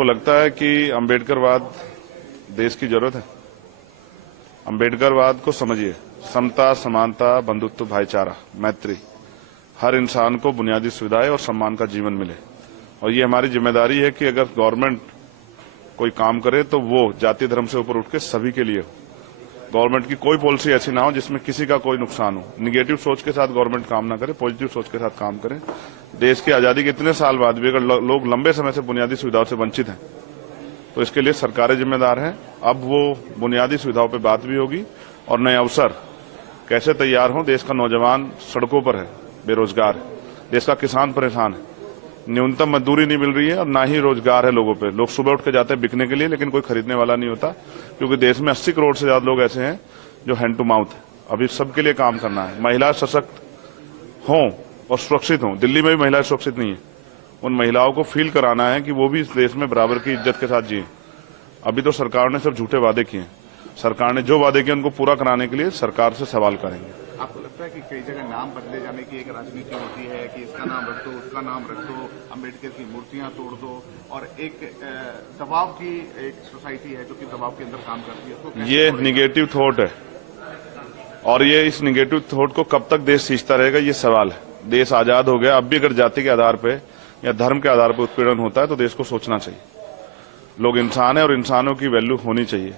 आपको लगता है कि अंबेडकरवाद देश की जरूरत है? अंबेडकरवाद को समझिए, समता, समानता, बंधुत्व, भाईचारा, मैत्री, हर इंसान को बुनियादी सुविधाएं और सम्मान का जीवन मिले। और ये हमारी जिम्मेदारी है कि अगर गवर्नमेंट कोई काम करे तो वो जाति धर्म से ऊपर उठ के सभी के लिए हो। गवर्नमेंट की कोई पॉलिसी ऐसी ना हो जिसमें किसी का कोई नुकसान हो। निगेटिव सोच के साथ गवर्नमेंट काम ना करे, पॉजिटिव सोच के साथ काम करे। देश की आजादी के इतने साल बाद भी अगर लोग लंबे समय से बुनियादी सुविधाओं से वंचित हैं तो इसके लिए सरकारें जिम्मेदार हैं। अब वो बुनियादी सुविधाओं पर बात भी होगी और नए अवसर कैसे तैयार हों। देश का नौजवान सड़कों पर है, बेरोजगार है, देश का किसान परेशान है, न्यूनतम मजदूरी नहीं मिल रही है और ना ही रोजगार है लोगों पे। लोग सुबह उठ के जाते हैं बिकने के लिए, लेकिन कोई खरीदने वाला नहीं होता, क्योंकि देश में 80 करोड़ से ज्यादा लोग ऐसे हैं जो हैंड टू माउथ है। अभी सबके लिए काम करना है। महिला सशक्त हों और सुरक्षित हों। दिल्ली में भी महिलाएं सुरक्षित नहीं है। उन महिलाओं को फील कराना है कि वो भी इस देश में बराबर की इज्जत के साथ जिए। अभी तो सरकार ने सब झूठे वादे किए। सरकार ने जो वादे किए उनको पूरा कराने के लिए सरकार से सवाल करेंगे। आपको लगता है कि कई जगह नाम बदले जाने की एक राजनीति होती है कि इसका नाम रख दो, उसका नाम रख दो, अम्बेडकर की मूर्तियां तोड़ दो, और एक दबाव की एक सोसाइटी है जो कि दबाव के अंदर काम करती है, तो ये निगेटिव थॉट है और ये इस निगेटिव थॉट को कब तक देश सींचता रहेगा, ये सवाल है। देश आजाद हो गया, अब भी अगर जाति के आधार पर या धर्म के आधार पर उत्पीड़न होता है तो देश को सोचना चाहिए। लोग इंसान है और इंसानों की वैल्यू होनी चाहिए।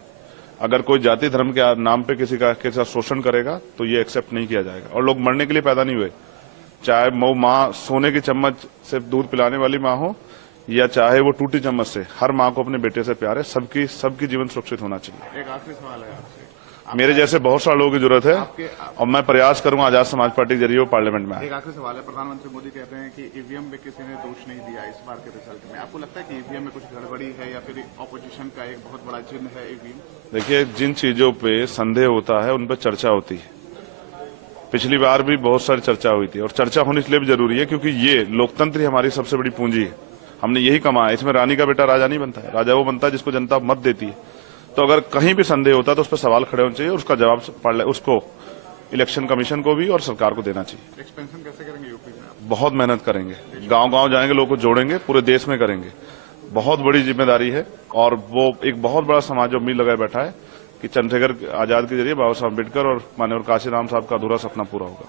अगर कोई जाति धर्म के नाम पे किसी का शोषण करेगा तो ये एक्सेप्ट नहीं किया जाएगा। और लोग मरने के लिए पैदा नहीं हुए, चाहे वो माँ सोने की चम्मच से दूध पिलाने वाली माँ हो या चाहे वो टूटी चम्मच से, हर माँ को अपने बेटे से प्यार है। सबकी जीवन सुरक्षित होना चाहिए। एक आखिरी सवाल है आपसे। मेरे जैसे बहुत सारे लोगों की जरूरत है और मैं प्रयास करूंगा आजाद समाज पार्टी के जरिए वो पार्लियामेंट में आए। एक आखिरी सवाल है। प्रधानमंत्री मोदी कहते हैं कि ईवीएम में किसी ने दोष नहीं दिया इस बार के रिजल्ट में। आपको लगता है कि ईवीएम में कुछ गड़बड़ी है या फिर ऑपोजिशन का एक बहुत बड़ा चिन्ह है ईवीएम? देखिए, जिन चीजों पे संदेह होता है उन पर चर्चा होती है। पिछली बार भी बहुत सारी चर्चा हुई थी और चर्चा होनी इसलिए भी जरूरी है क्योंकि ये लोकतंत्र ही हमारी सबसे बड़ी पूंजी है। हमने यही कमाया। इसमें रानी का बेटा राजा नहीं बनता है, राजा वो बनता है जिसको जनता मत देती है। तो अगर कहीं भी संदेह होता है तो उस पर सवाल खड़े होने चाहिए और उसका जवाब उसको इलेक्शन कमीशन को भी और सरकार को देना चाहिए। एक्सपेंशन कैसे करेंगे यूपी में? बहुत मेहनत करेंगे, गांव-गांव जाएंगे, लोगों को जोड़ेंगे, पूरे देश में करेंगे। बहुत बड़ी जिम्मेदारी है और वो एक बहुत बड़ा समाज जो उम्मीद लगाए बैठा है कि चंद्रशेखर आजाद के जरिए बाबा साहब अम्बेडकर और माननीय काशीराम साहब का अधूरा सपना पूरा होगा।